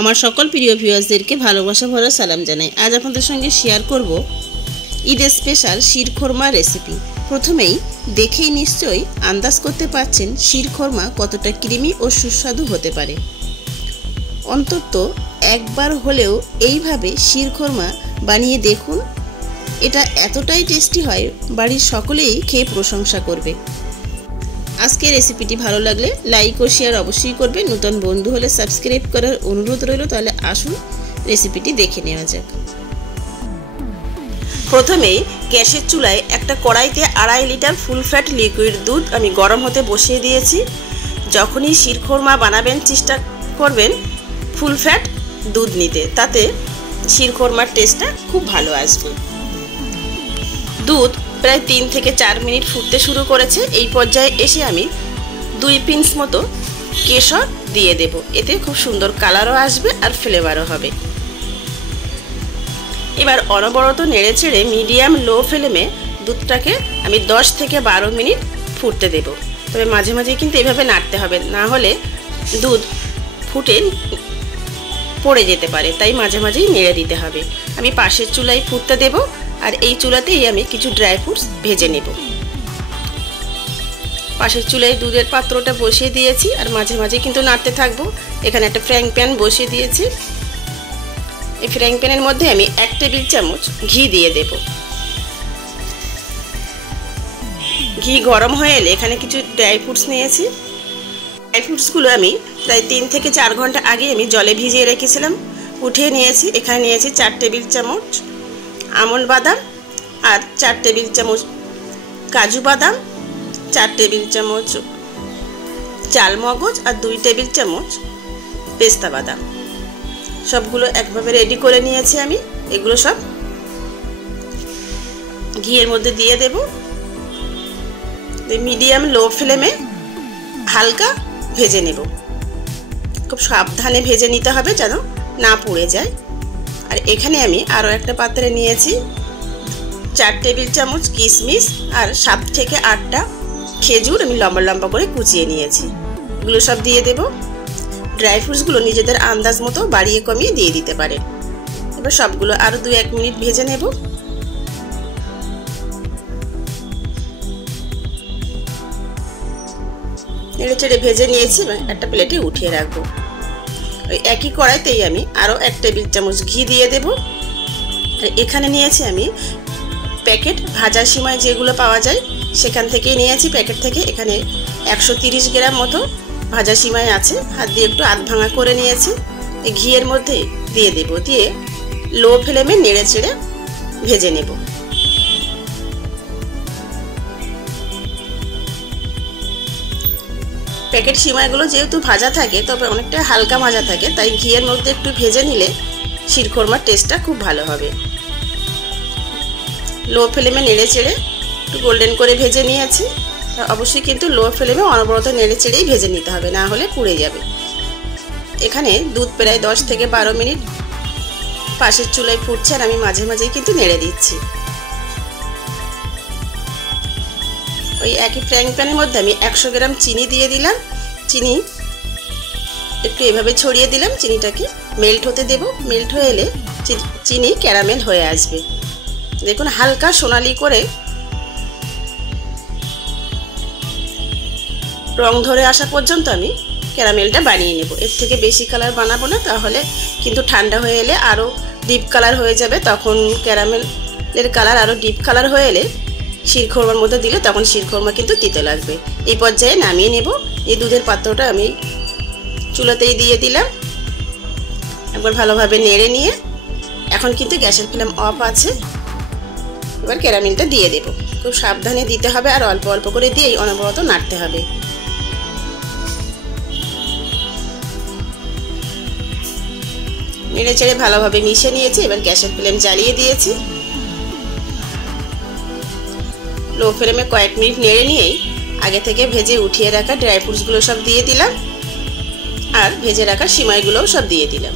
আমার সকল প্রিয় ভিউয়ার্সদেরকে ভালোবাসা ভরা সালাম জানাই। আজ আপনাদের সঙ্গে শেয়ার করব ঈদের স্পেশাল শিরখোরমা রেসিপি। প্রথমেই দেখেই নিশ্চয়ই আন্দাজ করতে পারছেন শিরখোরমা কতটা ক্রিমি ও সুস্বাদু হতে পারে। অন্তত একবার হলেও এইভাবে শিরখোরমা বানিয়ে দেখুন। এটা এতটাই টেস্টি হয়, বাড়ির সকলেই খেয়ে প্রশংসা করবে। আজকের রেসিপিটি ভালো লাগলে লাইক ও শেয়ার অবশ্যই করবে। নতুন বন্ধু হলে সাবস্ক্রাইব করার অনুরোধ রইল। তাহলে আসুন রেসিপিটি দেখে নেওয়া যাক। প্রথমেই গ্যাসের চুলায় একটা কড়াইতে 2.5 লিটার ফুল ফ্যাট লিকুইড দুধ আমি গরম হতে বসিয়ে দিয়েছি। যখনই শিরখোরমা বানাবেন চেষ্টা করবেন ফুল ফ্যাট দুধ নিতে, তাতে শিরখোরমার টেস্টটা খুব ভালো আসবে। দুধ প্রায় 3 থেকে 4 মিনিট ফুটতে শুরু করেছে। এই পর্যায়ে এসে আমি 2 পিঞ্চ মতো কেশর দিয়ে দেব। এতে খুব সুন্দর কালারও আসবে আর ফ্লেভারও হবে। এবার অনবরত নেড়ে চেড়ে মিডিয়াম লো ফ্লেমে দুধটাকে আমি 10 থেকে 12 মিনিট ফুটতে দেব। তবে মাঝে মাঝে কিন্তু এভাবে নাড়তে হবে, না হলে দুধ ফুটে পড়ে যেতে পারে, তাই মাঝে মাঝেই নেড়ে দিতে হবে। আমি পাশের চুলায় ফুটতে দেব, আর এই চুলাতেই আমি কিছু ড্রাই ফ্রুটস ভেজে নেব। পাশের চুলায় দুধের পাত্রটা বসিয়ে দিয়েছি, আর মাঝে মাঝে কিন্তু নাড়তে থাকবো। এখানে একটা ফ্রাইং প্যান বসিয়ে দিয়েছি। এই ফ্রাইং প্যানের মধ্যে আমি 1 টেবিল চামচ ঘি দিয়ে দেব। ঘি গরম হয়ে এলে এখানে কিছু ড্রাই ফ্রুটস নিয়েছি। ড্রাই ফ্রুটসগুলো আমি প্রায় 3 থেকে 4 ঘন্টা আগে আমি জলে ভিজিয়ে রেখেছিলাম, উঠিয়ে নিয়েছি। এখানে নিয়েছি 4 টেবিল চামচ আমন্ড বাদাম, আর 4 টেবিল চামচ কাজু বাদাম, 4 টেবিল চামচ চাল মগজ, আর 2 টেবিল চামচ পেস্তা বাদাম। সবগুলো একভাবে রেডি করে নিয়েছি আমি। এগুলো সব ঘিয়ের মধ্যে দিয়ে দেব। মিডিয়াম লো ফ্লেমে হালকা ভেজে নেব। খুব সাবধানে ভেজে নিতে হবে যেন না পুড়ে যায়। আর এখানে আমি আরও একটা পাত্রে নিয়েছি 4 টেবিল চামচ কিশমিশ, আর 7 থেকে 8টা খেজুর আমি লম্বা লম্বা করে কুচিয়ে নিয়েছি। এগুলো সব দিয়ে দেব। ড্রাই ফ্রুটসগুলো নিজেদের আন্দাজ মতো বাড়িয়ে কমিয়ে দিয়ে দিতে পারে। এবার সবগুলো আরও 2-1 মিনিট ভেজে নেব। নেড়ে চেড়ে ভেজে নিয়েছি, একটা প্লেটে উঠিয়ে রাখবো। ওই একই কড়াইতেই আমি আরও 1 টেবিল চামচ ঘি দিয়ে দেব। আর এখানে নিয়েছি আমি প্যাকেট ভাজা সিমাই, যেগুলো পাওয়া যায় সেখান থেকেই নিয়েছি। প্যাকেট থেকে এখানে 130 গ্রাম মতো ভাজা সিমাই আছে। হাত দিয়ে একটু আধ ভাঙা করে নিয়েছি। এই ঘিয়ের মধ্যে দিয়ে দেব, দিয়ে লো ফ্লেমে নেড়ে চেড়ে ভেজে নেব। প্যাকেট সিমাইগুলো যেহেতু ভাজা থাকে, তবে অনেকটা হালকা ভাজা থাকে, তাই ঘিয়ের মধ্যে একটু ভেজে নিলে শিরখোরমার টেস্টটা খুব ভালো হবে। লো ফ্লেমে নেড়ে চেড়ে একটু গোল্ডেন করে ভেজে নিয়েছি। অবশ্যই কিন্তু লো ফ্লেমে অনবরত নেড়ে চেড়েই ভেজে নিতে হবে, না হলে পুড়ে যাবে। এখানে দুধ প্রায় 10 থেকে 12 মিনিট পাশের চুলায় ফুটছে, আর আমি মাঝে মাঝেই কিন্তু নেড়ে দিচ্ছি। ওই একই ফ্রাইং প্যানের মধ্যে আমি 100 গ্রাম চিনি দিয়ে দিলাম। চিনি একটু এভাবে ছড়িয়ে দিলাম। চিনিটাকে মেল্ট হতে দেব। মেল্ট হয়ে এলে চিনি ক্যারামেল হয়ে আসবে। দেখুন হালকা সোনালি করে রং ধরে আসা পর্যন্ত আমি ক্যারামেলটা বানিয়ে নেব। এর থেকে বেশি কালার বানাবো না, তাহলে কিন্তু ঠান্ডা হয়ে এলে আরও ডিপ কালার হয়ে যাবে। তখন ক্যারামেলের কালার আরও ডিপ কালার হয়ে এলে শিরখোরমার মধ্যে দিলে তখন শিরখোরমা কিন্তু তিতে লাগবে। এই পর্যায়ে নামিয়ে নেব। এই দুধের পাত্রটা আমি চুলাতেই দিয়ে দিলাম। একবার ভালোভাবে নেড়ে নিয়ে এখন কিন্তু গ্যাসের ফ্লেম অফ আছে। এবার ক্যারামেলটা দিয়ে দেব। খুব সাবধানে দিতে হবে, আর অল্প অল্প করে দিয়েই অনবরত নাড়তে হবে। নেড়ে চেড়ে ভালোভাবে মিশিয়ে নিয়েছি। এবার গ্যাসের ফ্লেম জ্বালিয়ে দিয়েছি। লো ফ্লেমে কয়েক মিনিট নেড়ে নিয়েই আগে থেকে ভেজে উঠিয়ে রাখা ড্রাই ফ্রুটসগুলো সব দিয়ে দিলাম, আর ভেজে রাখা সিমাইগুলোও সব দিয়ে দিলাম।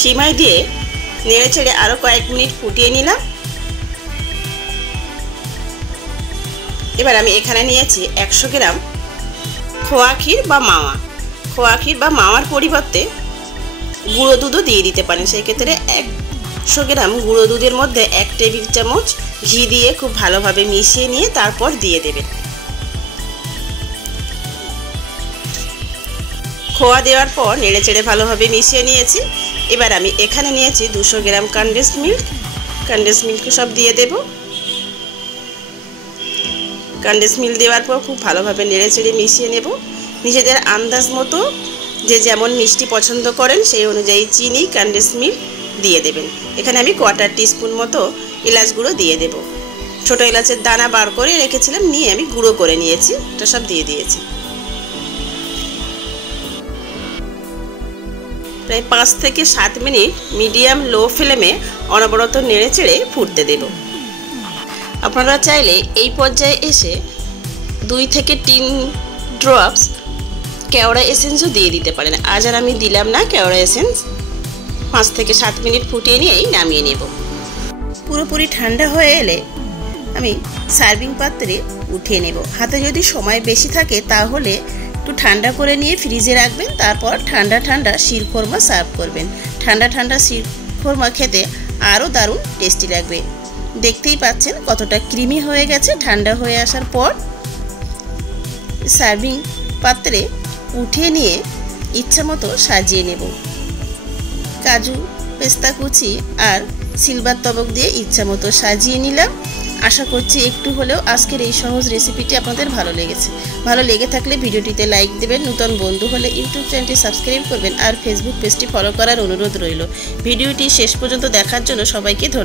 সিমাই দিয়ে নেড়ে চেড়ে আরও কয়েক মিনিট ফুটিয়ে নিলাম। এবার আমি এখানে নিয়েছি 100 গ্রাম খোয়া ক্ষীর বা মাওয়া, খোয়া ক্ষীর বা মাওয়ার পরিবর্তে গুঁড়ো দুধও দিয়ে দিতে পারেন। সেই ক্ষেত্রে 100 গ্রাম গুঁড়ো দুধের মধ্যে 1 টেবিল চামচ ঘি দিয়ে খুব ভালোভাবে মিশিয়ে নিয়ে তারপর দিয়ে দেবেন। খোয়া দেওয়ার পর নেড়েচেড়ে ভালোভাবে মিশিয়ে নিয়েছি। এবার আমি এখানে নিয়েছি 200 গ্রাম কনডেন্স মিল্ক সব দিয়ে দেব। কনডেন্স মিল্ক দেওয়ার পর খুব ভালোভাবে নেড়েচেড়ে মিশিয়ে নেব। নিজেদের আন্দাজ মতো যে যেমন মিষ্টি পছন্দ করেন সেই অনুযায়ী চিনি, কনডেন্স মিল্ক দিয়ে দেবেন। এখানে আমি 1/4 টিস্পুন মতো এলাচ গুঁড়ো দিয়ে দেব। ছোট এলাচের দানা বার করে রেখেছিলাম, নিয়ে আমি গুঁড়ো করে নিয়েছি, এটা সব দিয়ে দিয়েছি। প্রায় 5 থেকে 7 মিনিট মিডিয়াম লো ফ্লেমে অনবরত নেড়েচেড়ে ফুটতে দেব। আপনারা চাইলে এই পর্যায়ে এসে 2 থেকে 3 ড্রপস কেওড়া এসেন্সও দিয়ে দিতে পারেন। আজ আর আমি দিলাম না কেওড়া এসেন্স। 5 থেকে 7 মিনিট ফুটিয়ে নিয়েই নামিয়ে নেব। পুরোপুরি ঠান্ডা হয়ে এলে আমি সার্ভিং পাত্রে উঠিয়ে নেব। হাতে যদি সময় বেশি থাকে তাহলে একটু ঠান্ডা করে নিয়ে ফ্রিজে রাখবেন, তারপর ঠান্ডা ঠান্ডা শিরখোরমা সার্ভ করবেন। ঠান্ডা ঠান্ডা শিরখোরমা খেতে আরও দারুণ টেস্টি লাগবে। দেখতেই পাচ্ছেন কতটা ক্রিমি হয়ে গেছে। ঠান্ডা হয়ে আসার পর সার্ভিং পাত্রে উঠিয়ে নিয়ে ইচ্ছা মতো সাজিয়ে নেব। কাজু, পেস্তা কুচি আর সিলভার তবক দিয়ে ইচ্ছা মতো সাজিয়ে নিলাম। আশা করছি একটু হলেও আজকের এই সহজ রেসিপিটি আপনাদের ভালো লেগেছে। ভালো লেগে থাকলে ভিডিওটিতে লাইক দেবেন, নতুন বন্ধু হলে ইউটিউব চ্যানেলটি সাবস্ক্রাইব করবেন আর ফেসবুক পেজটি ফলো করার অনুরোধ রইল। ভিডিওটি শেষ পর্যন্ত দেখার জন্য সবাইকে ধন্যবাদ।